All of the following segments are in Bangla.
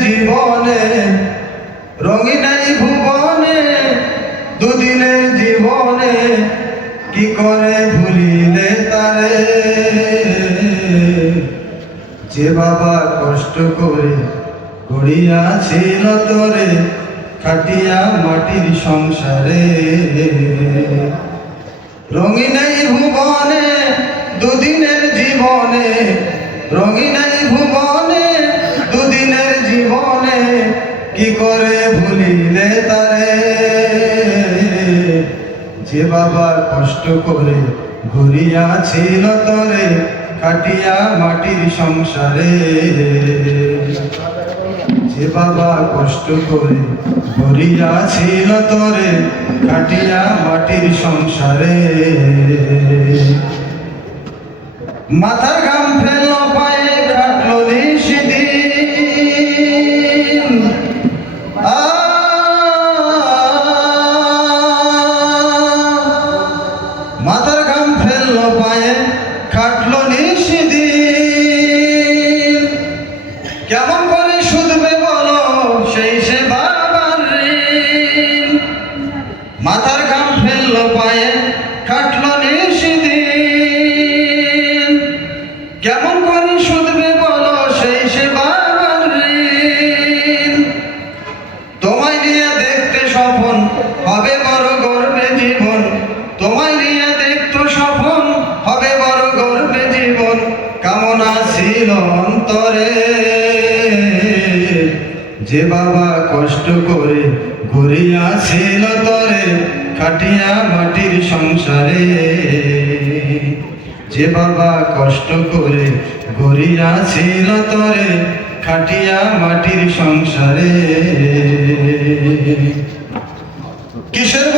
জীবনে ভুবনে, দুদিনের জীবনে, কি করে ভুলিলে তারে? যে বাবা কষ্ট করে গড়িয়াছিল তোরে, খাটিয়া মাটির সংসারে। রঙিন এই ভুবনে, দুদিনের জীবনে রঙিন কি করে ভুলিলে তারে? যে বাবা কষ্ট করে ঘুরিয়াছিল তরে, কাটিয়া মাটির সংসারে। যে বাবা কষ্ট করে ঘুরিয়াছিল তরে, কাটিয়া মাটির সংসারে। মাথার ঘাম ফেলল পায়ে নিষিদিন কেমন সেই তোমায় নিয়ে দেখতে হবে জীবন। তোমায় নিয়ে দেখতে হবে জীবন। কামনা ছিল অন্তরে। যে বাবা কষ্ট করে ঘুরিয়াছিল তরে খাটিয়া মাটির সংসারে। যে বাবা কষ্ট করে ঘুরিয়াছিল তরে খাটিয়া মাটির সংসারে। কিসের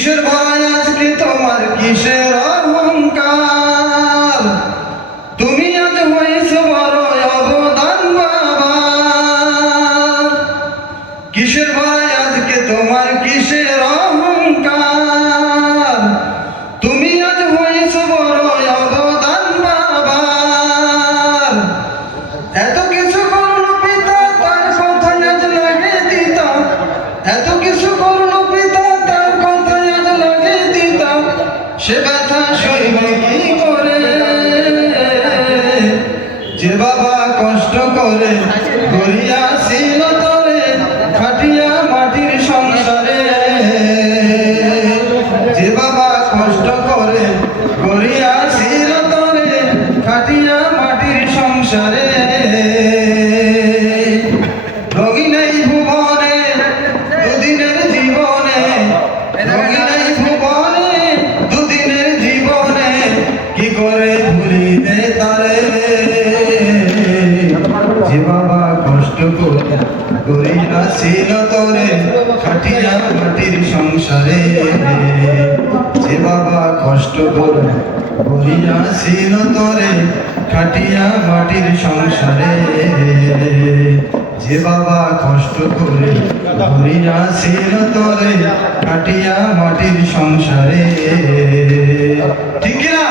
কিসের ভয় আজকে তোমার? কিসের অহংকার? সে ব্যথা সইবে কি করে? যে বাবা কষ্ট করে গড়িয়াছিল তরে খাটিয়া মাটির সংসারে। যে বাবা কষ্ট করে গড়িয়াছিল তরে খাটিয়া মাটির সংসারে। করিয়াছিল তোরে খাটিয়া মাটির সংসারে। যে বাবা কষ্ট করে করিয়াছিল তোরে খাটিয়া মাটির সংসারে। যে বাবা কষ্ট করে করিয়াছিল তোরে খাটিয়া মাটির সংসারে। ঠিক না